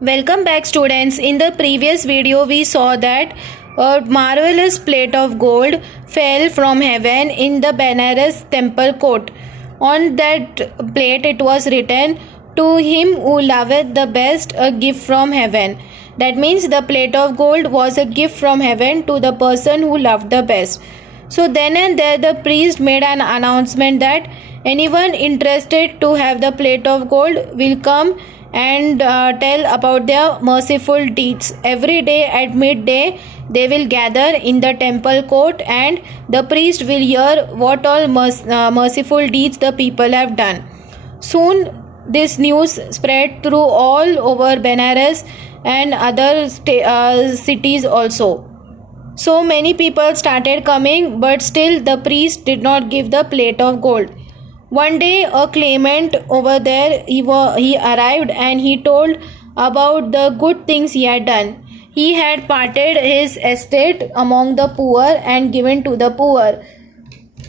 Welcome back, students. In the previous video we saw that a marvelous plate of gold fell from heaven in the Benares temple court. On that plate it was written, "To him who loveth the best, a gift from heaven." That means the plate of gold was a gift from heaven to the person who loved the best. So then and there the priest made an announcement that anyone interested to have the plate of gold will come and tell about their merciful deeds. Every day at midday they will gather in the temple court, and the priest will hear what all merciful deeds the people have done. Soon this news spread through all over Benares and other cities also. So many people started coming, but still the priest did not give the plate of gold. One day a claimant over there, he arrived and he told about the good things he had done. He had parted his estate among the poor and given to the poor.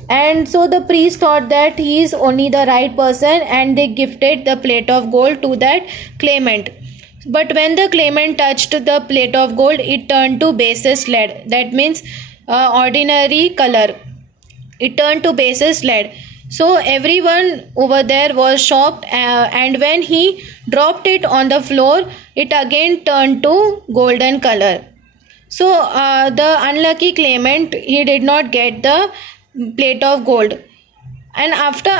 And so the priest thought that he is only the right person, and they gifted the plate of gold to that claimant. But when the claimant touched the plate of gold, it turned to basest lead. That means ordinary color. It turned to basest lead. So everyone over there was shocked, and when he dropped it on the floor, it again turned to golden color. So the unlucky claimant, he did not get the plate of gold. And after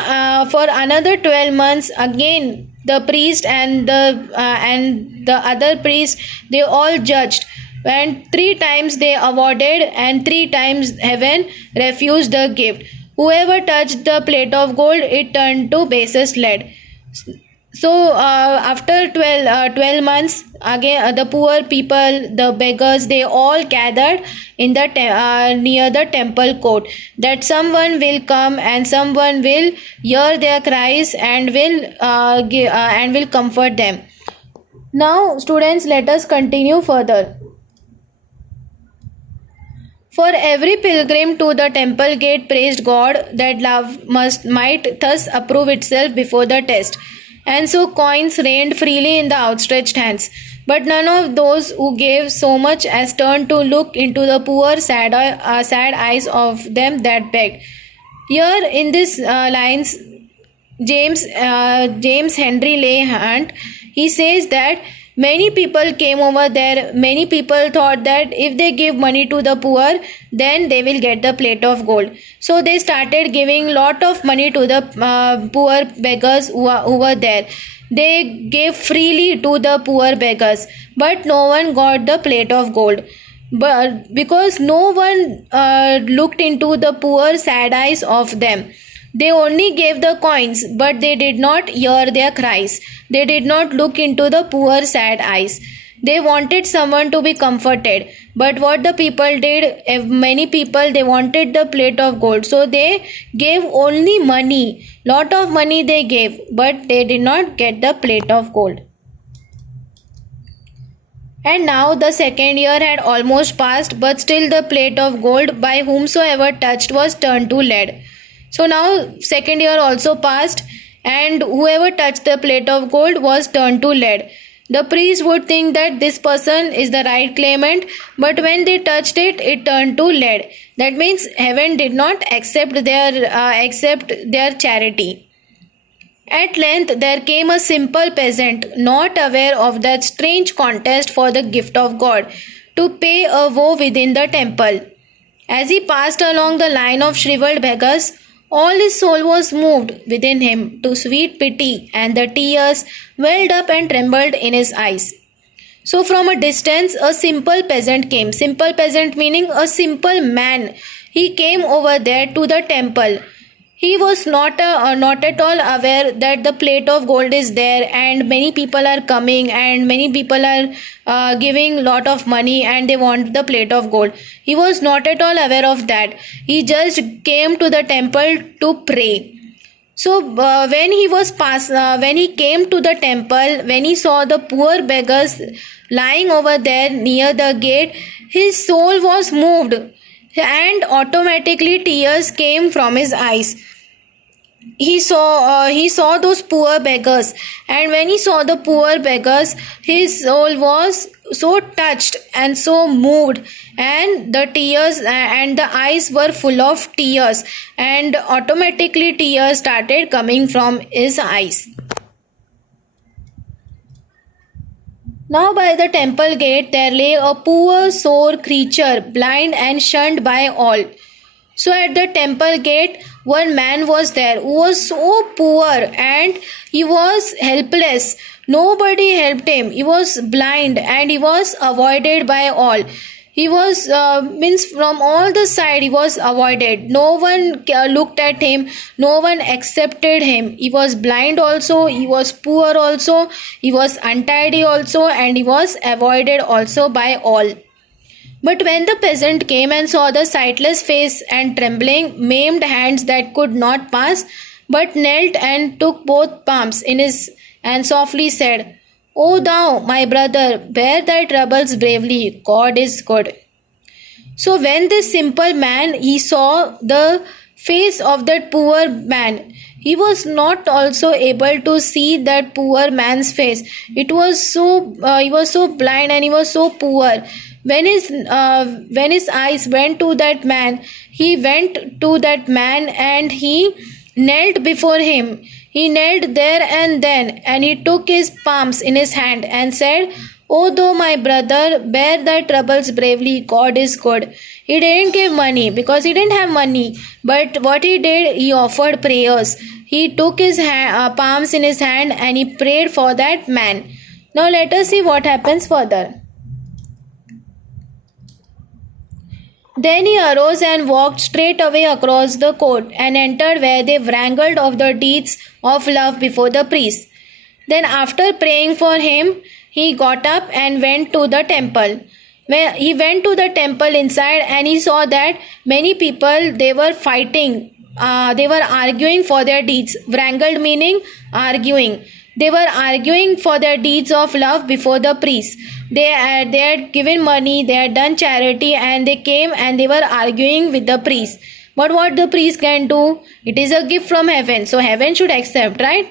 for another 12 months, again the priest and the other priest, they all judged, and 3 times they awarded, and 3 times heaven refused the gift. Whoever touched the plate of gold, it turned to basest lead. So after 12 months, again the poor people, the beggars, they all gathered in the near the temple court, that someone will come and someone will hear their cries and will comfort them. Now students, let us continue further. For every pilgrim to the temple gate praised God that love might thus approve itself before the test. And so coins rained freely in the outstretched hands. But none of those who gave so much as turned to look into the poor sad eyes of them that begged. Here in these lines, James Henry Leigh Hunt, he says that many people came over there. Many people thought that if they give money to the poor, then they will get the plate of gold. So they started giving lot of money to the poor beggars who were there. They gave freely to the poor beggars, but no one got the plate of gold. But because no one looked into the poor sad eyes of them, they only gave the coins, but they did not hear their cries. They did not look into the poor sad eyes. They wanted someone to be comforted. But what the people did, many people, they wanted the plate of gold. So they gave only money. Lot of money they gave, but they did not get the plate of gold. And now the second year had almost passed, but still the plate of gold by whomsoever touched was turned to lead. So now second year also passed, and whoever touched the plate of gold was turned to lead. The priest would think that this person is the right claimant, but when they touched it, it turned to lead. That means heaven did not accept their charity. At length there came a simple peasant, not aware of that strange contest for the gift of God, to pay a vow within the temple. As he passed along the line of shriveled beggars, all his soul was moved within him to sweet pity, and the tears welled up and trembled in his eyes. So from a distance a simple peasant came. Simple peasant meaning a simple man. He came over there to the temple. He was not at all aware that the plate of gold is there, and many people are coming, and many people are giving lot of money, and they want the plate of gold. He was not at all aware of that. He just came to the temple to pray. So when he came to the temple, when he saw the poor beggars lying over there near the gate, his soul was moved, and automatically tears came from his eyes. he saw those poor beggars, and when he saw the poor beggars, his soul was so touched and so moved, and the tears and the eyes were full of tears, and automatically tears started coming from his eyes. Now by the temple gate there lay a poor sore creature, blind and shunned by all. So at the temple gate, one man was there who was so poor and he was helpless. Nobody helped him. He was blind and he was avoided by all. He was means from all the side he was avoided. No one looked at him. No one accepted him. He was blind also. He was poor also. He was untidy also, and he was avoided also by all. But when the peasant came and saw the sightless face and trembling, maimed hands that could not pass, but knelt and took both palms in his and softly said, O thou, my brother, bear thy troubles bravely, God is good. So when this simple man he saw the face of that poor man, he was not also able to see that poor man's face. It was so he was so blind and he was so poor. When his eyes went to that man, he went to that man and he knelt before him. He knelt there and then, and he took his palms in his hand and said, O thou my brother, bear thy troubles bravely, God is good. He didn't give money because he didn't have money, but what he did, he offered prayers. He took his palms in his hand and he prayed for that man. Now let us see what happens further. Then he arose and walked straight away across the court and entered where they wrangled of the deeds of love before the priest. Then after praying for him, he got up and went to the temple. When he went to the temple inside, and he saw that many people, they were fighting, they were arguing for their deeds. Wrangled meaning arguing. They were arguing for their deeds of love before the priest. They had given money, they had done charity, and they came and they were arguing with the priest. But what the priest can do? It is a gift from heaven, so heaven should accept, right?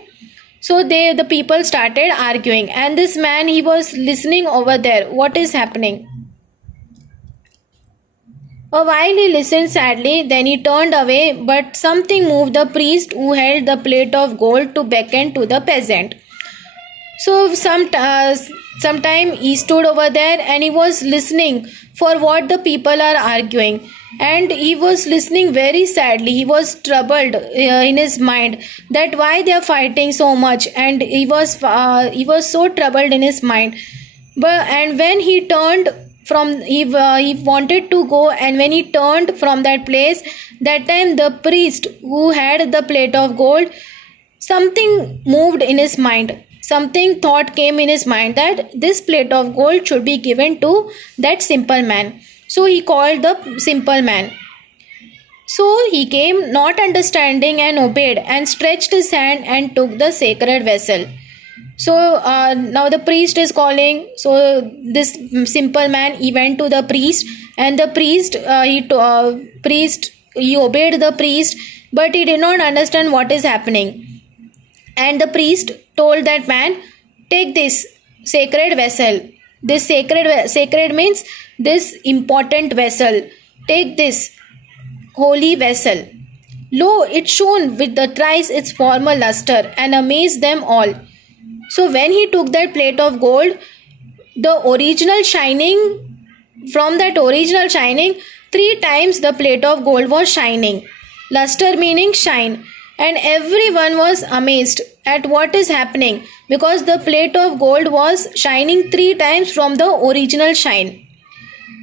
So the people started arguing, and this man, he was listening over there. What is happening? A while he listened sadly, then he turned away, but something moved the priest who held the plate of gold to beckon to the peasant. So sometime he stood over there and he was listening for what the people are arguing, and he was listening very sadly. He was troubled in his mind that why they are fighting so much, and he was so troubled in his mind. And when he turned from he wanted to go, and when he turned from that place, that time the priest who had the plate of gold, something moved in his mind. Something thought came in his mind that this plate of gold should be given to that simple man. So he called the simple man. So he came, not understanding, and obeyed, and stretched his hand and took the sacred vessel. So now the priest is calling. So this simple man, he went to the priest, and the priest he obeyed the priest, but he did not understand what is happening. And the priest told that man, take this sacred vessel. This sacred means this important vessel. Take this holy vessel. Lo, it shone with the thrice its former luster, and amazed them all. So when he took that plate of gold, the original shining, from that original shining, 3 times the plate of gold was shining. Luster meaning shine. And everyone was amazed at what is happening, because the plate of gold was shining 3 times from the original shine.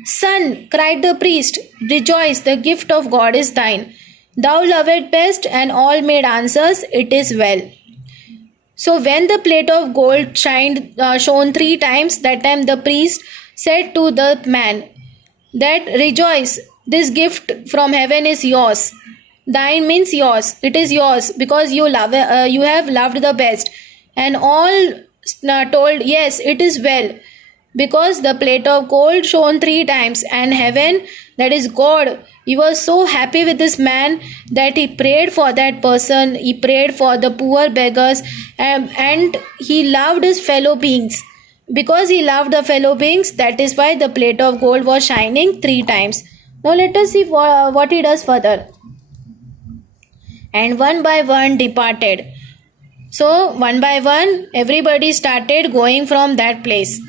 Son, cried the priest, rejoice, the gift of God is thine. Thou lovest best, and all made answers, it is well. So when the plate of gold shone 3 times, that time the priest said to the man that rejoice, this gift from heaven is yours. Thine means yours. It is yours because you have loved the best. And all told, yes, it is well, because the plate of gold shone 3 times, and heaven that is God. He was so happy with this man that he prayed for that person, he prayed for the poor beggars, and he loved his fellow beings. Because he loved the fellow beings, that is why the plate of gold was shining 3 times. Now let us see what he does further. And one by one departed. So one by one, everybody started going from that place.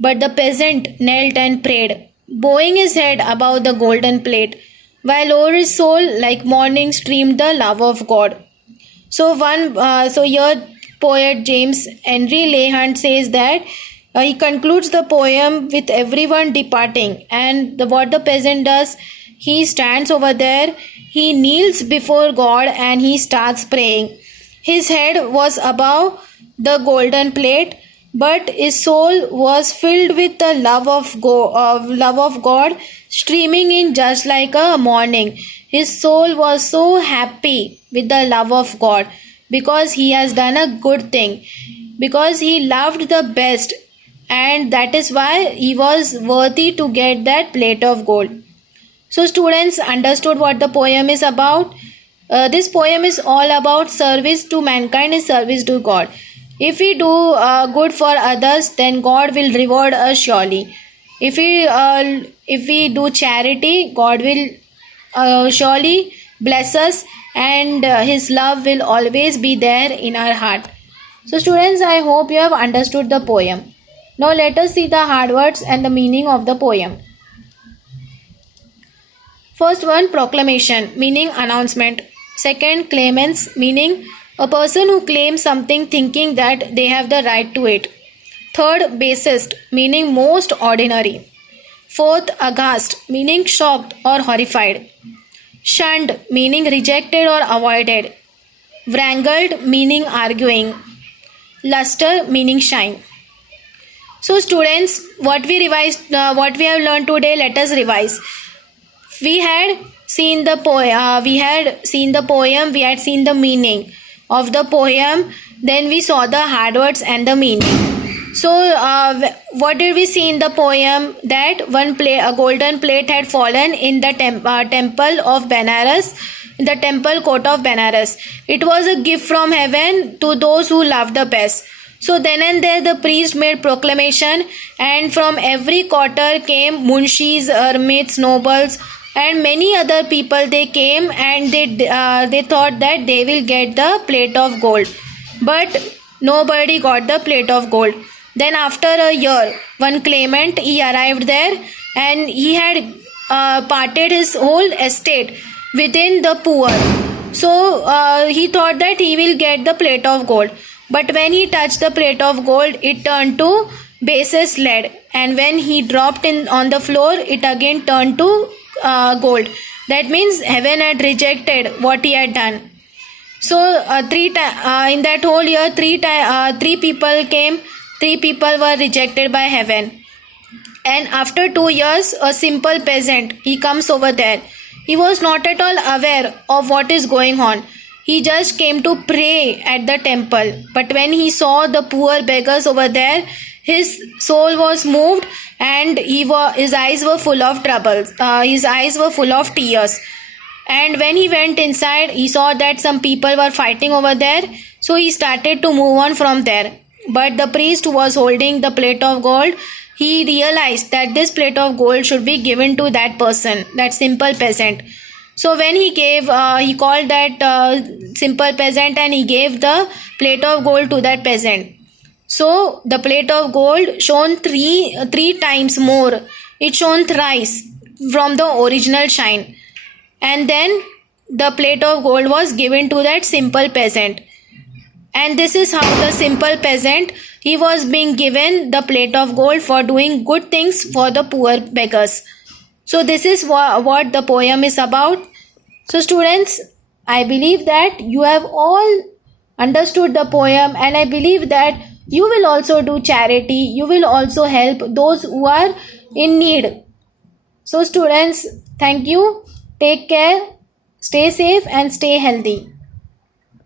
But the peasant knelt and prayed, bowing his head above the golden plate, while o'er his soul like morning streamed the love of God. So here poet James Henry Leigh says that he concludes the poem with everyone departing, and what the peasant does, he stands over there, he kneels before God and he starts praying. His head was above the golden plate, but his soul was filled with the love of God, streaming in just like a morning. His soul was so happy with the love of God because he has done a good thing, because he loved the best, and that is why he was worthy to get that plate of gold. So students understood what the poem is about. This poem is all about service to mankind is service to God. If we do good for others, then God will reward us surely. If we do charity, God will surely bless us, and His love will always be there in our heart. So students, I hope you have understood the poem. Now let us see the hard words and the meaning of the poem. First one, proclamation, meaning announcement. Second, claimants, meaning a person who claims something thinking that they have the right to it. Third, basest, meaning most ordinary. Fourth, aghast, meaning shocked or horrified. Shunned, meaning rejected or avoided. Wrangled, meaning arguing. Luster, meaning shine. So students, what we have learned today, let us revise. We had seen the poem, we had seen the meaning of the poem, then we saw the hard words and the meaning. So what did we see in the poem? That a golden plate had fallen in the temple of Benares, in the temple court of Benares. It was a gift from heaven to those who loved the best. So then and there the priest made proclamation, and from every quarter came munshis, hermits, nobles, and many other people. They came and they thought that they will get the plate of gold, but nobody got the plate of gold. Then after a year, one claimant, he arrived there, and he had parted his whole estate within the poor. So he thought that he will get the plate of gold. But when he touched the plate of gold, it turned to basest lead. And when he dropped in on the floor, it again turned to gold. That means heaven had rejected what he had done. So in that whole year, three people came. 3 people were rejected by heaven. And after 2 years, a simple peasant, he comes over there. He was not at all aware of what is going on. He just came to pray at the temple. But when he saw the poor beggars over there, his soul was moved, and his eyes were full of troubles. His eyes were full of tears. And when he went inside, he saw that some people were fighting over there. So he started to move on from there. But the priest who was holding the plate of gold, he realized that this plate of gold should be given to that person, that simple peasant. So when he called that simple peasant, and he gave the plate of gold to that peasant. So the plate of gold shone three times more. It shone thrice from the original shine. And then the plate of gold was given to that simple peasant. And this is how the simple peasant, he was being given the plate of gold for doing good things for the poor beggars. So this is what the poem is about. So students, I believe that you have all understood the poem, and I believe that you will also do charity. You will also help those who are in need. So students, thank you. Take care. Stay safe and stay healthy.